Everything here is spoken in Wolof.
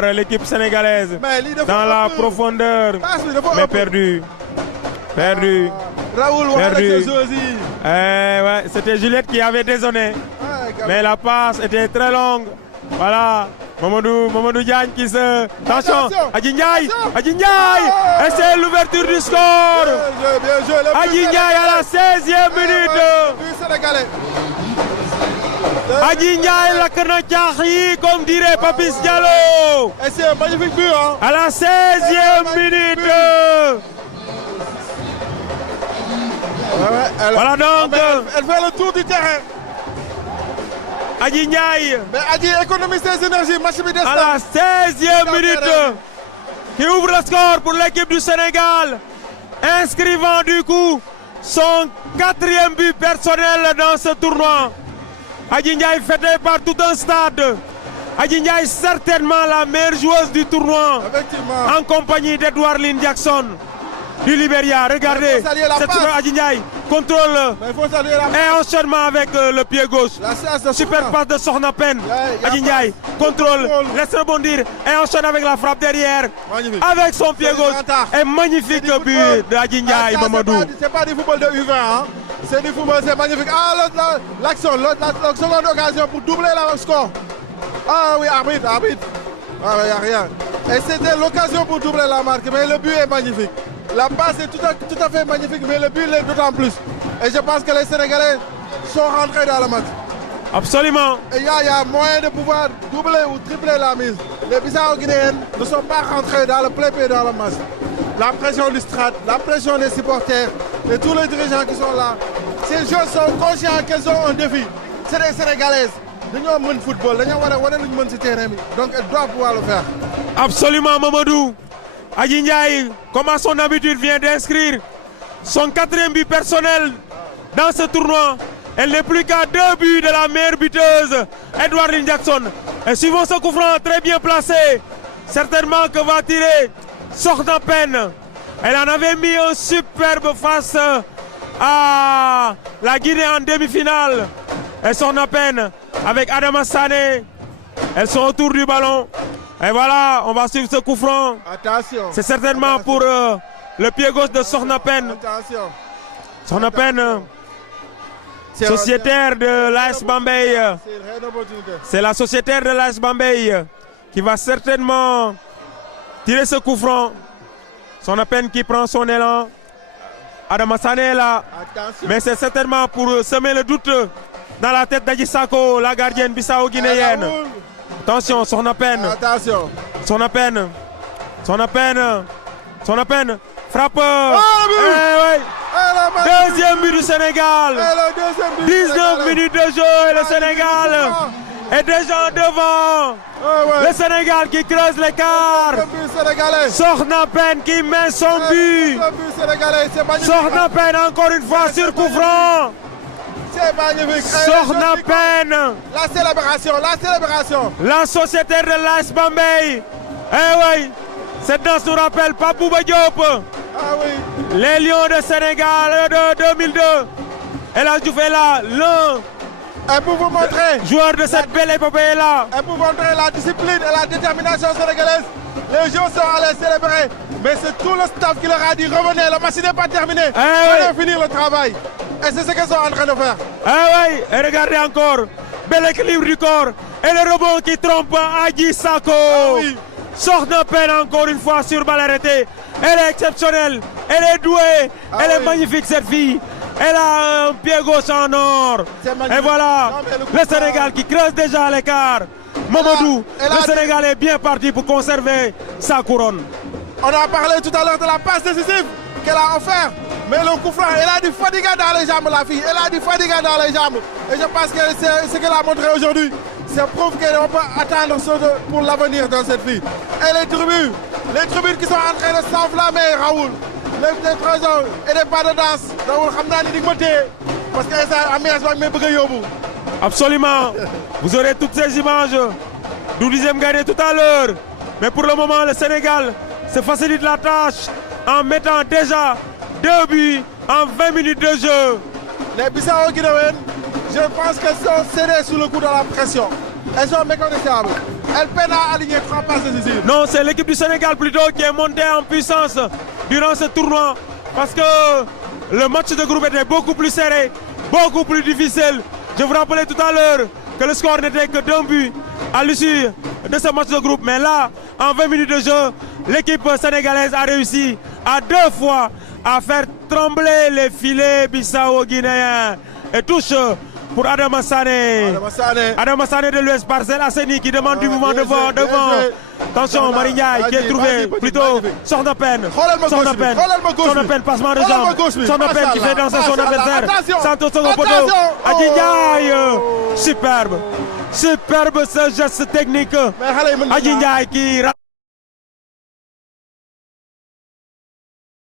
L'équipe sénégalaise dans la profondeur, mais perdu. Raoul, perdu. Ouais, c'était Juliette qui avait dézonné, mais la passe était très longue. Voilà, Mamadou Diagne qui se... Attention, Adji Ndiaye, et c'est l'ouverture du score. Adji Ndiaye à la 16e minute. Adji Ndiaye lakk na caax yi comme dirait Papis Diallo. Et c'est un magnifique but, hein. À la 16e minute. Voilà donc. Elle fait le tour du terrain. Adji Ndiaye. Mais Adji économise ses énergies, match bi des à la 16e minute, qui ouvre le score pour l'équipe du Sénégal, inscrivant du coup son 4e but personnel dans ce tournoi. Adji Ndiaye fêté par tout un stade. Adji Ndiaye certainement la meilleure joueuse du tournoi, en compagnie d'Edouard Lynn Jackson du Libéria. Regardez, cette Adji Ndiaye contrôle et enchaînement avec le pied gauche. Super passe de Sokhna Pen. Adji Ndiaye contrôle, laisse rebondir et enchaîne avec la frappe derrière. Avec son pied gauche. Et magnifique but de Adji Ndiaye, Mamadou. C'est pas du football de U20, hein. C'est du football, c'est magnifique. Ah, l'action, la seconde occasion pour doubler le score. Ah oui, arbitre. Ah, il n'y a rien. Et c'était l'occasion pour doubler la marque, mais le but est magnifique. La passe est tout à fait magnifique, mais le but l'est d'autant plus. Et je pense que les Sénégalais sont rentrés dans le match. Absolument. Et il y a moyen de pouvoir doubler ou tripler la mise. Les Bissau-Guinéens ne sont pas rentrés dans le play dans le match. La pression du stade, la pression des supporters et tous les dirigeants qui sont là. Ces joueurs sont conscients qu'elles ont un défi. C'est des Sénégalaises. Nous avons un football, nous avons un terrain. Donc elles doivent pouvoir le faire. Absolument, Mamadou. Adji Ndiaye, comme à son habitude, vient d'inscrire son 4e but personnel dans ce tournoi. Elle n'est plus qu'à 2 buts de la meilleure buteuse, Edouard Lynn Jackson. Et suivant ce coup franc très bien placé, certainement que va tirer Sokhna Pen. Elle en avait mis un superbe face à la Guinée en demi-finale. Et Sokhna Pen avec Adama Sané. Elles sont autour du ballon. Et voilà, on va suivre ce coup franc. Attention. C'est certainement pour le pied gauche de Sokhna Pen. Attention. Sokhna Pen, sociétaire de l'AS Bambey. C'est la sociétaire de l'AS Bambey qui va certainement tirer ce coup franc. Sokhna Pen qui prend son élan. Adama Sané est là. Attention. Mais c'est certainement pour semer le doute dans la tête d'Adji Sako, la gardienne bissau-guinéenne. Attention, Sokhna Pen. Attention. Sokhna Pen. Frappe. Deuxième but du Sénégal. 19 minutes de jeu et le Sénégal est déjà devant. Le Sénégal qui creuse l'écart. Sokhna Pen qui met son but. Sokhna Pen encore une fois sur coup franc. C'est magnifique. Sokhna Pen. La célébration. La société de l'AS Bambey. Oui, cette danse nous rappelle Papou Diop. Ah oui. Les Lions de Sénégal de 2002. El Hadji Diouf est là, l'un. Et pour vous montrer. Joueur de cette belle épopée est là. Et pour montrer la discipline et la détermination sénégalaise, les joueurs sont allés célébrer. Mais c'est tout le staff qui leur a dit revenez, le match n'est pas terminé. Venez finir le travail. Et c'est ce qu'ils sont en train de faire. Oui, et regardez encore. Bel équilibre du corps. Et le rebond qui trompe Adji Sako. Oui. Sokhna Pen encore une fois sur balle arrêtée. Elle est exceptionnelle. Elle est douée. Elle est magnifique cette fille. Elle a un pied gauche en or. Et voilà, le Sénégal qui creuse déjà l'écart. Mamadou, le Sénégal est bien parti pour conserver sa couronne. On a parlé tout à l'heure de la passe décisive qu'elle a offert. Mais le coup franc, elle a du fatigant dans les jambes, la fille. Elle a du fatigant dans les jambes. Et je pense que c'est ce qu'elle a montré aujourd'hui. Ça prouve qu'on peut attendre pour l'avenir dans cette fille. Et les tribunes qui sont en train de s'enflammer, Raoul. Les trésors et les pas de danse. Raoul, parce que ça a Absolument. Vous aurez toutes ces images du 10e gagné tout à l'heure. Mais pour le moment, le Sénégal se facilite la tâche en mettant déjà 2 buts en 20 minutes de jeu. Les Bissau-Guinéens, je pense qu'elles sont serrées sous le coup de la pression. elles sont méconnaissables. Elles peinent à aligner 3 passes décisives. Non, c'est l'équipe du Sénégal plutôt qui est montée en puissance durant ce tournoi. Parce que le match de groupe était beaucoup plus serré, beaucoup plus difficile. Je vous rappelais tout à l'heure que le score n'était que d'un but à l'issue de ce match de groupe. Mais là, en 20 minutes de jeu, l'équipe sénégalaise a réussi à 2 fois à faire trembler les filets bissau-guinéens. Et touche pour Adama Sané. Adama Sané de l'US Parcelles Asseni qui demande du mouvement devant. Attention, Marignay qui est trouvé plutôt Sornopen. Sornopen, passement de jambe. Sornopen qui fait danser son adversaire. Santos second poteau. Adjindiaye. Superbe. Superbe ce geste technique. Adjindiaye qui